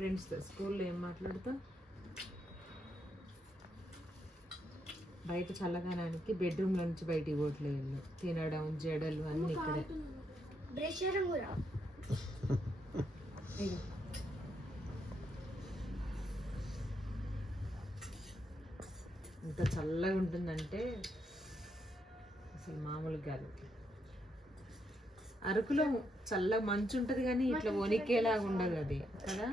Friends తో స్కూల్లో ఏం మాట్లాడుతావు? బయట చల్లగానానికి బెడ్రూమ్ లో నుంచి బయటికి పోవట్లేదు. తినడం జడలు అన్ని ఇక్కడే. ఇంత చల్లగా ఉంటుందంటే అసలు మామూలుగా కాదు. అరకులో చల్ల మంచు ఉంటది కానీ ఇట్లా వణికేలాగా ఉండదు అది కదా.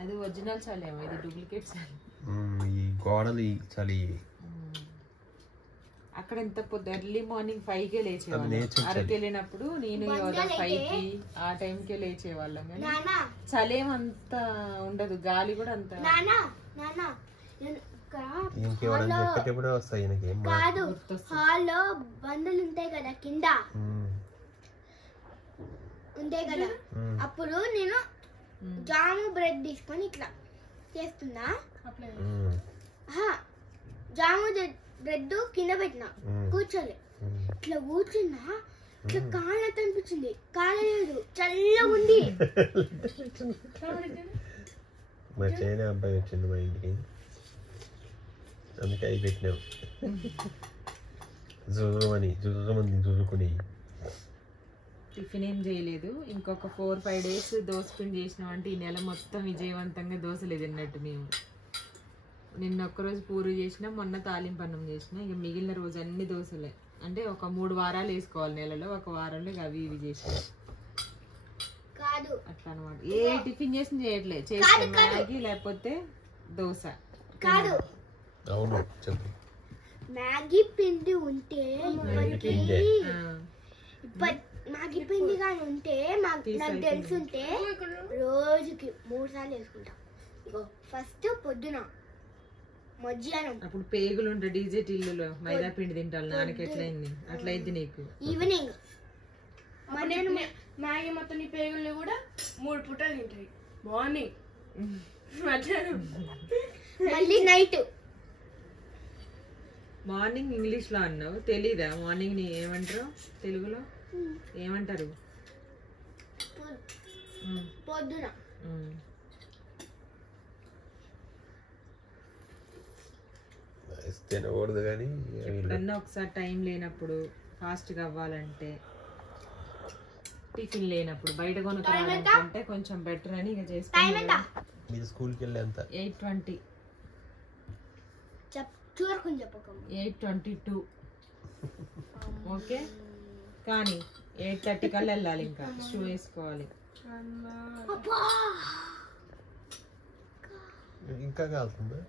అది ఒరిజినల్ చలేమో, ఇది డూప్లికేట్ చలి. ఈ గోడలు చలి. అక్కడ ఎంత పొద్దు ఎర్లీ మార్నింగ్ 5కే లేచేవాళ్ళం. అరకు వెళ్ళినప్పుడు నేను 5కి ఆ టైంకే లేచేవాళ్ళం. చలేమంత ఉండదు, గాలి కూడా అంత. హాల్లో బండలు ఉంటాయి కదా కింద ఉంటాయి కదా, అప్పుడు నేను జాము బ్రెడ్ తీసుకొని ఇట్లా చేస్తున్నా. జాము బ్రెడ్ కింద పెట్టినా, కూర్చోలే. ఇట్లా కూర్చున్నా, ఇట్లా కాళ్ళతో అనిపించింది. కాలేదు, చల్లగా ఉంది. మా చైనా అబ్బాయి వచ్చింది మా ఇంటికి, అందుకే అవి పెట్టినాం. జుర్రుకుని టిఫిన్ ఏం చేయలేదు. ఇంకొక 4-5 డేస్ దోసపిండి చేసినాం అంటే ఈ నెల మొత్తం విజయవంతంగా దోశలు తిన్నట్టు. మేము నిన్న ఒక్కరోజు పూరి చేసినా, మొన్న తాలింపు అన్నం చేసిన. ఇక మిగిలిన రోజు అన్ని దోశలే. అంటే ఒక 3 వారాలు వేసుకోవాలి నెలలో, ఒక వారంలో అవి ఇవి చేసిన అట్లా అనమాట. ఏ టిఫిన్ చేసిన చేయట్లేదు, చేస్తే మ్యాగీ లేకపోతే దోశ. కాదు, అవును చెప్పు. మ్యాగీ పిండి ఉంటే మ్యాగీ పిండి కానీ ఉంటే నాకు తెలుసుంటే రోజుకి 3 సార్లు వేసుకుంటా. ఇగో ఫస్ట్ పొద్దున, మధ్యాహ్నం. అప్పుడు పేగులు ఉంటే డీజెట్ ఇల్లులో మైదా పిండి తింటాను. నాన్నకి ఎట్లయింది అట్లా అయింది నీకు. ఈవినింగ్ మ్యాగీ మొత్తం నీ పేగుల్ని కూడా 3 పూటలు తింటాయి. మార్నింగ్, మధ్యాహ్నం, మళ్ళీ నైట్. మార్నింగ్ ఇంగ్లీష్ లో అన్నావు, తెలీదా? మార్నింగ్ ని ఏమంటారు తెలుగులో? ఏమంటారు? పొద్దున. తినకూడదు కానీ ఎప్పుడన్నా ఒకసారి టైం లేనప్పుడు, ఫాస్ట్ గా అవ్వాలంటే, టిఫిన్ లేనప్పుడు బయట కొనుక్కోవాలంటే కొంచెం బెటర్ అని ఇక చేసుకుంటా. మీరు స్కూల్కి వెళ్ళే ఎంత? 8:20. 8:22. ఓకే, కానీ 8:30 కల్లా వెళ్ళాలి. ఇంకా షూ వేసుకోవాలి. ఇంకా కాలుతుందా?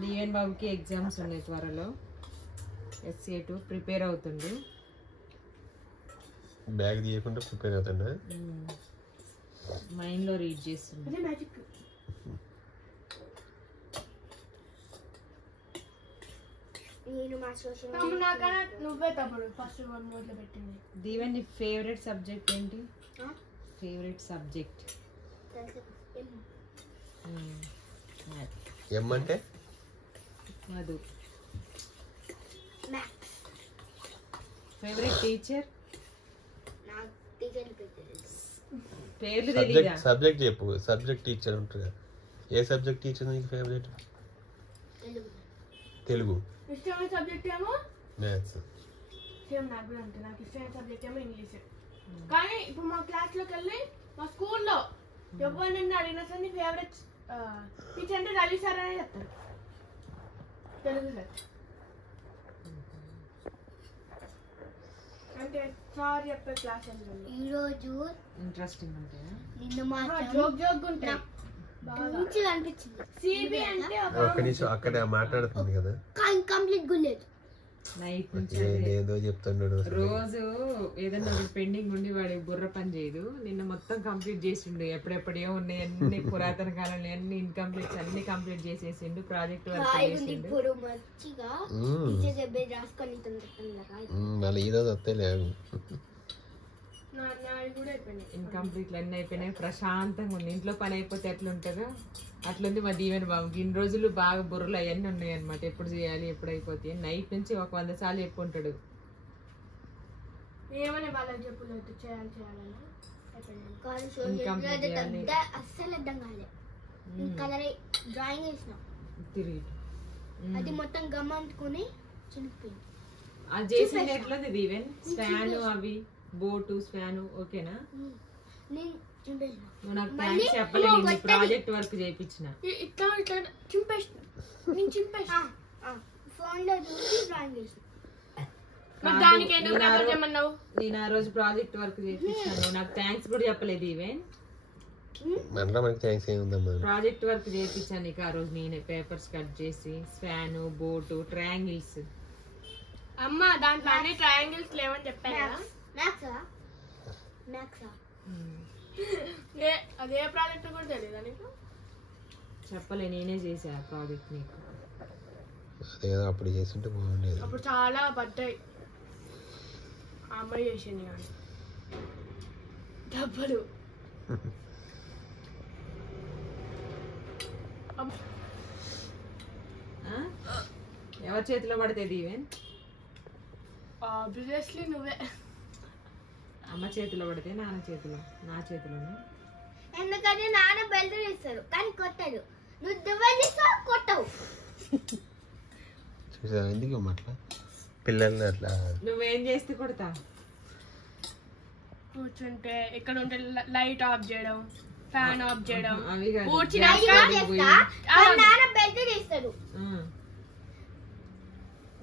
డిఎన్ బాబుకి ఎగ్జామ్స్ ఉన్నాయి త్వరలో. SA2 ప్రిపేర్ అవుతుండు. బ్యాగ్ తీయకుండా ప్రిపేర్ అవుతుందా? మైండ్ లో రీడ్ చేస్తుంది. నువ్వే తప్పుడు ఫస్ట్ మొదలు పెట్టింది. దీవెన్ నీ ఫేవరెట్ సబ్జెక్ట్ ఏంటి? ఫేవరెట్ సబ్జెక్ట్ ఏమంటే మధు. Favourite teacher? పేర్లు తెలీదా? సబ్జెక్ట్ చెప్పు. సబ్జెక్ట్ టీచర్ ఉంటారు. ఏ సబ్జెక్ట్ టీచర్ నీకు ఫేవరెట్? తెలుగు. ఇష్టమైన సబ్జెక్ట్ ఏమో మ్యాథ్స్. సేమ్ నాకు కూడా అంతే. నాకు ఇష్టమైన సబ్జెక్ట్ ఏమో ఇంగ్లీష్. కానీ ఇప్పుడు మా క్లాస్లోకి వెళ్ళి మా స్కూల్లో ఎవరినైనా అడిగినా సరే నీ ఫేవరెట్ టీచర్ అంటే రవి సార్ అనే చెప్తారు. తెలుగు సార్ అంటే సార్ చెప్పే క్లాస్ ఈరోజు ఇంట్రెస్టింగ్ ఉంటాయా? నిన్న మాత్రం జోక్ ఉంటాయి. మంచిగా అనిపించింది. సిబి అంటే ఒక్క నిమిషం అక్కడ మాట్లాడుతుంది కదా, కంప్లీట్ గులేదు. నైట్ నుంచి ఏదో చెప్తున్నాడు. రోజు ఏదన్నా పెండింగ్ ఉండి వాడి బుర్ర పని చేయదు. నిన్న మొత్తం కంప్లీట్ చేసిండు. ఎప్పుడెప్పుడో ఉన్నాయి అన్ని పురాతన కాలంలో అన్ని ఇన్కంప్లీట్స్ అన్ని కంప్లీట్ చేసేసిండు. ప్రాజెక్ట్ వర్క్ చేసిండు. మళ్ళీ ఈరోజు వస్తేలేదు. ఇన్కంప్లీట్లు అన్నీ అయిపోయినాయి. ప్రశాంతంగా ఉంది. ఇంట్లో పని అయిపోతే ఎట్లుంటుందో అట్లుంది మా దీవెన బాబుకి. ఇన్ని రోజులు బాగా బుర్రలు అవన్నీ ఉన్నాయి అనమాట. ఎప్పుడు చేయాలి, ఎప్పుడు అయిపోతాయి. నైట్ నుంచి ఒక 100 సార్లు చెప్పుకుంటాడు. ఏమనే వాళ్ళకి చెప్పులేదు చేయాలి చేయాలని. కానీ Incomplete సోషల్ చేయాలి. అస్సలు అర్థం కాలేదు కలర్ డ్రాయింగ్ వేసిన తిరిగి అది మొత్తం గమ్ అంటుకుని చినిగిపోయింది. అది చేసింది ఎట్లది దీవెన్ స్పాన్ అవి బోటు స్పాన్ ఓకేనా నేను చింపేసిన. నువ్వు నాకు మళ్ళీ థ్యాంక్స్ చెప్పలేదు ఇంకో ప్రాజెక్ట్ వర్క్ చేయించిన ఇట్లా ఇట్లా చింపేసిన నేను చింపేసిన ఫోన్ లో చూసి డ్రాయింగ్ వేసిన. మరి దానికి ఎందుకు పేపర్ చేయమన్నావు? నేను ఆ రోజు ప్రాజెక్ట్ వర్క్ చేయించాను నాకు థ్యాంక్స్ కూడా చెప్పలేదు ఈవెన్ మనలో మనకి థ్యాంక్స్ ఏమి ఉందమ్మా. ప్రాజెక్ట్ వర్క్ చేయించాను నీకు ఆ రోజు నేనే పేపర్స్ కట్ చేసి స్పాన్ బోటు ట్రయాంగిల్స్ అమ్మ దాంట్లో అన్ని ట్రయాంగిల్స్ లేవని చెప్పాను కదా. మ్యాక్సా అదే ప్రాజెక్ట్ కూడా తెలియదా నీకు? చెప్పలే నేనే చేసా ఆ ప్రాజెక్ట్ నీకు అదేదో అప్పుడు చేస్తుంటే బాగుండేది. అప్పుడు చాలా పడ్డాయి ఆ అమ్మాయి చేసింది కానీ డబ్బులు. ఆ? ఎవరి చేతిలో పడుతుంది ఈవెన్ ఆబ్వియస్లీ నువ్వే. అమ్మ చేతిలో పడితే నాన్న చేతిలో నా చేతిలోనే ఎందుకంటే నాన్న బెల్ట్ ఇస్తారు కానీ కొట్టాడు. నువ్వు దువ్వనిస్తావు కొట్టవు. చూసావా ఎందుకు అట్లా పిల్లల్ని అట్లా నువ్వేం చేస్తే కొడతా కూర్చుంటే ఇక్కడ ఉంటే లైట్ ఆఫ్ చేయడం ఫ్యాన్ ఆఫ్ చేయడం అవి కాదు. కూర్చున్నాక చేస్తా కానీ నాన్న బెల్ట్ ఇస్తాడు. ఆ.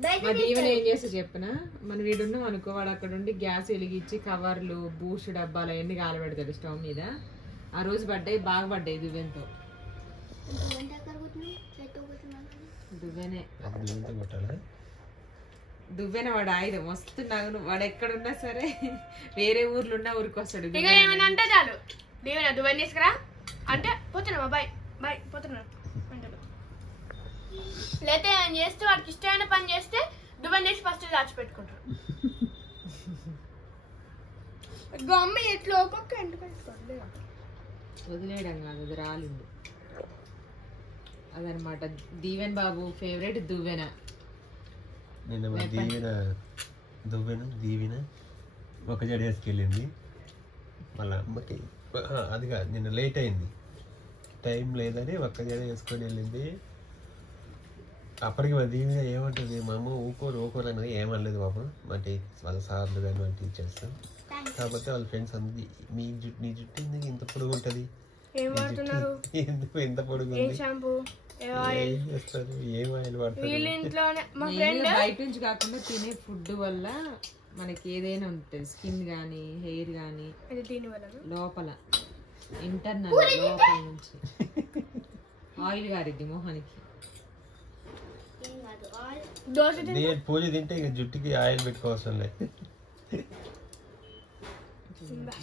బెల్ట్ మరి ఈవెన్ ఏం చేస్తా చెప్పనా మన వీడున్నాం అనుకో వాడు అక్కడ ఉండి గ్యాస్ వెలిగించి కవర్లు బూస్ట్ డబ్బాలు అవన్నీ కాలబెడతాడు స్టవ్ మీద. ఆ రోజు పడ్డాయి బాగా పడ్డాయి దువ్వెనతో దువ్వెనే దీంతో కొట్టాలా. దువ్వెన వాడు ఆయుధం వస్తున్నాను వాడు ఎక్కడున్నా సరే వేరే ఊర్లో ఉన్నా ఊరికి వస్తాడు ఇక ఏమైనా అంటే చాలు దేవనా దువ్వని తీసుకురా అంటే పోతున్నామా బాయ్ బాయ్ పోతున్నా అంటాడు. లేకపోతే ఆయన చేస్తే వాడికి ఇష్టమైన పని చేస్తే దువ్వని చేసి ఫస్ట్ దాచిపెట్టుకుంటాడు. గమ్మ ఎట్లా ఒక్కొక్క ఎండు కట్టుకోండి వదిలేయడం కాదు అది రాలింది అదనమాట. దీవెన్ బాబు ఫేవరెట్ దువ్వెన. నిన్న మా దీవెన ఒక జడ వేసుకెళ్ళింది మళ్ళీ అమ్మకి అది కాదు నిన్న లేట్ అయింది టైం లేదని ఒక్క జడ వేసుకొని వెళ్ళింది. అప్పటికి మా దీవెన ఏమంటుంది మా అమ్మ ఊకోరు అనేది ఏమనలేదు పాపం మా వాళ్ళ సార్లు కానీ వాళ్ళ టీచర్స్. కాకపోతే వాళ్ళ ఫ్రెండ్స్ అంది నీ జుట్టు ఎందుకు ఇంత పొడుగు ఉంటుంది ఏం వాడుతున్నారు ఎందుకు ఎంత పొడుగు ఏం షాంపూ ఏం చేస్తారు ఏం ఆయిల్ వాడతారు. వీళ్ళ ఇంట్లోనే మా Main ఫ్రెండ్ గా బయట నుంచి కాకుండా తినే ఫుడ్ వల్ల మనకి ఏదైనా ఉంటుంది స్కిన్ కానీ హెయిర్ కానీ అది దీని వల్ల లోపల ఇంటర్నల్ లోపల నుంచి ఆయిల్ గారిద్ది మొహానికి. ఏం కాదు ఆల్ దోశ నేను పూజ తింటే ఇక జుట్టుకి ఆయిల్ పెట్టుకోవసరం లేదు.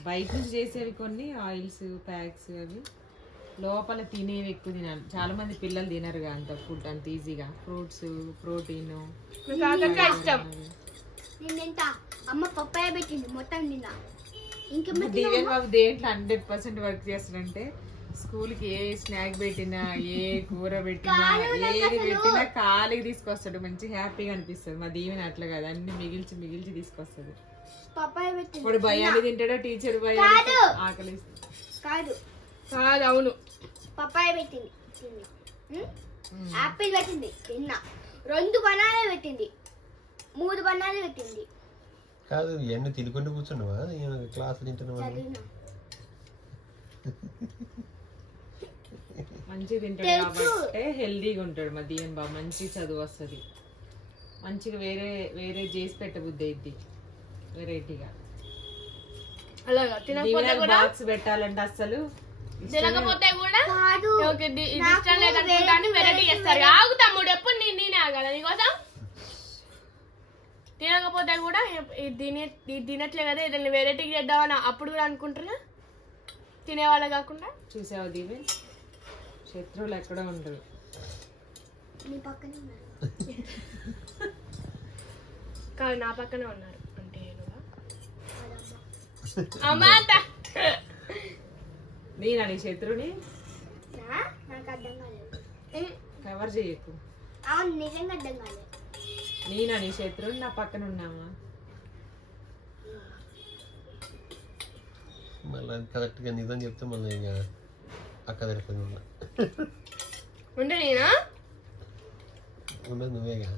బయట నుంచి చేసేవి కొన్ని ఆయిల్స్ ప్యాక్స్ అవి లోపల తినేవి ఎక్కువ తినాలి. చాలా మంది పిల్లలు తినరుగా అంత ఫుడ్ అంత ఈజీగా ఫ్రూట్స్ ప్రోటీన్. కాకరకాయ ఇష్టం. నిన్న అమ్మ పప్పాయ పెట్టింది మొత్తం నిన్న. ఇంకా దీవెన్ బాబు దేంట్లో 100% వర్క్ చేస్తాడంటే స్కూల్కి ఏ స్నాక్ పెట్టినా ఏ కూర పెట్టినా ఏది పెట్టినా ఖాళీకి తీసుకొస్తాడు. మంచి హ్యాపీగా అనిపిస్తుంది. మా దీవెన అట్లా కాదు అన్ని మిగిల్చి తీసుకొస్తాడు. పప్పాయ పెట్టింది ఇప్పుడు భయాన్ని తింటాడో టీచర్ భయాన్ని ఆకలి కాదు కాదు అవును పప్పాయ పెట్టింది తిన్నా. యాపిల్ పెట్టింది తిన్నా. 2 బనానాలు పెట్టింది 3 బనానాలు పెట్టింది కాదు ఎన్ని తినుకుంటూ కూర్చున్నావా క్లాస్ తింటున్నావా చదివినా. మంచిగా తింటాడు కాబట్టి హెల్దీగా ఉంటాడు. మా దీవెన్ బాబు మంచి చదువు వస్తుంది. మంచిగా వేరే చేసి పెట్టబుద్ది అయింది వెరైటీగా. అలాగా తినకపోతే కూడా బాక్స్ పెట్టాలంటే అసలు తినకపోతే కూడా కాదు ఓకే, ఇది ఇష్టం లేదనుకుంటా అని వెరైటీ చేస్తారు. ఆగు తమ్ముడు ఎప్పుడు నేనే ఆగాల నీకోసం. తినకపోతే కూడా ఇది తినట్లే కదా ఏదైనా వెరైటీ చేద్దామని అప్పుడు కూడా అనుకుంటారుగా తినేవాళ్ళ కాకుండా. చూసావు దీవెన్ శత్రువులు ఎక్కడ ఉండరు. నీ పక్కనే ఉన్నారు. కాదు నా పక్కనే ఉన్నారు అంటే నువ్వా? వాళ్ళమ్మ. అమ్మా అంట నేనా నీ శత్రువుని నాకు అర్థం కాలేదు. కవర్ చేయకు. అవును నిజంగా అర్థం కాలేదు. నేనా నీ శత్రువుని నా పక్కన ఉన్నామా? మళ్ళీ కరెక్ట్గా నిజం చెప్తే మళ్ళీ ఇక అక్క దగ్గర ఉంటే నేనా ఉన్నది నువ్వేగా.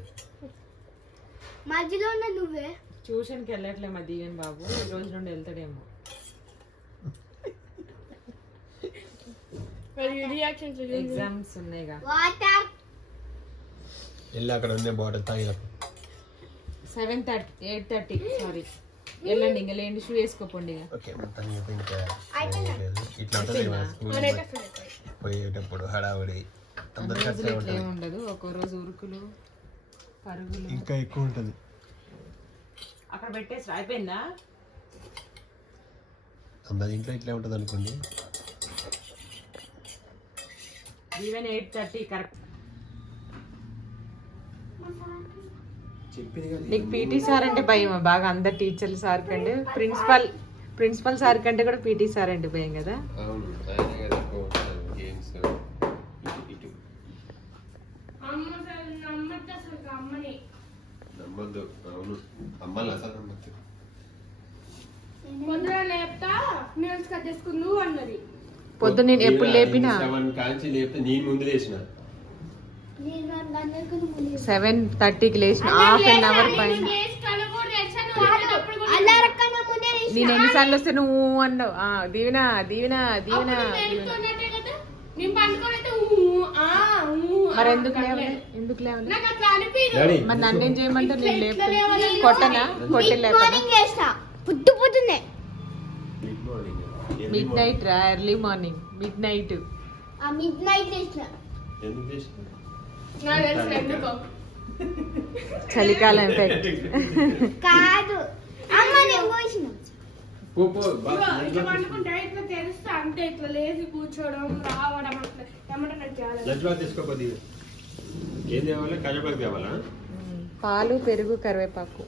మధ్యలో ఉన్న నువ్వే. ట్యూషన్కి వెళ్ళట్లే మా దీవెన్ బాబు, ఈ రోజు నుండి వెళ్తాడేమో. రియాక్షన్స్ ఎగ్జామ్స్ ఉన్నాయిగా. వాటర్ వెళ్ళి అక్కడ ఉండే బాటిల్ తాగినప్పుడు 7:30 8:30 సారీ వెళ్ళండి, ఇంకా లేండి షూ వేసుకోపోండి ఇక. ఓకే మొత్తం ఇంకా ఇట్లా ఉంటుంది మా స్కూల్ పోయేటప్పుడు హడావుడి అందరు రోజులు ఖర్చు ఇట్లా ఉంటుంది. ఏమి ఉండదు, ఒక్కో రోజు ఉరుకులు పరుగులు. ఇంకా ఎక్కువ ఉంటుంది. అక్కడ పెట్టేసి అయిపోయిందా? అందరి ఇంట్లో ఇట్లా ఉంటుంది అనుకోండి. Even 8:30 correct. చెప్పింది కదా. నీకు పీటీ సార్ అంటే భయం బాగా, అందరు టీచర్లు సార్ కంటే ప్రిన్సిపల్ సార్ కంటే కూడా పీటీ సార్ అంటే భయం కదా. అవును ఆయనే కదా ఎక్కువ గేమ్స్ ఇటు నమ్మద్దు. అవును అమ్మాలి అసలు నమ్మద్దు. పొద్దున లేపుతా నీళ్ళు కట్ చేసుకుందు అన్నది. పొద్దున్న నేను ఎప్పుడు లేపినా 7 కాంచి లేపితే నేను ముందు లేచిన. నేను అందరికీ ముందు 7:30కి లేచిన, హాఫ్ అన్ అవర్ పైన. అందరికన్నా ముందే నేను ఎన్నిసార్లు వస్తే నువ్వు అన్నావు. దీవెనా దీవెనా దీవెనా దీవెనా. మరి ఎందుకు లేవలే? ఎందుకు లేవలే? డాడీ మరి నన్ను ఏం చేయమంటే నేను లేపుతా. కొట్టనా? కొట్టి లేపనా? మార్నింగ్ చేస్తా పొద్దున్నే. మిడ్ నైట్ రా, ఎర్లీ మార్నింగ్ మిడ్ నైట్. ఆ మిడ్ నైట్ చేసిన. ఎందుకు చేసిన? చలికాలం ఎఫెక్ట్. కాదు అమ్మ నేను పోసిన. పో పో ఇట్లా పండుకుంటే ఇట్లా తెలుస్తా అంతే, ఇట్లా లేచి కూర్చోవడం రావడం అట్లా ఏమంటే చేయాలి. లంచ్ బాక్స్ తీసుకోపోతే ఏం తేవాలి? కరివేపాకు తేవాలా? పాలు, పెరుగు, కరివేపాకు.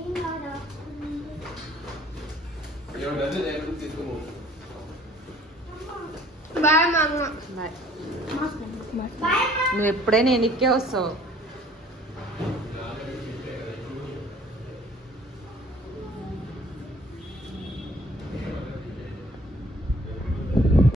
ఏం కాదా? తీసుకో. బాయ్ మామ. బాయ్. బాయ్ నువ్వు ఎప్పుడైనా ఎనిక్కే వస్తావు.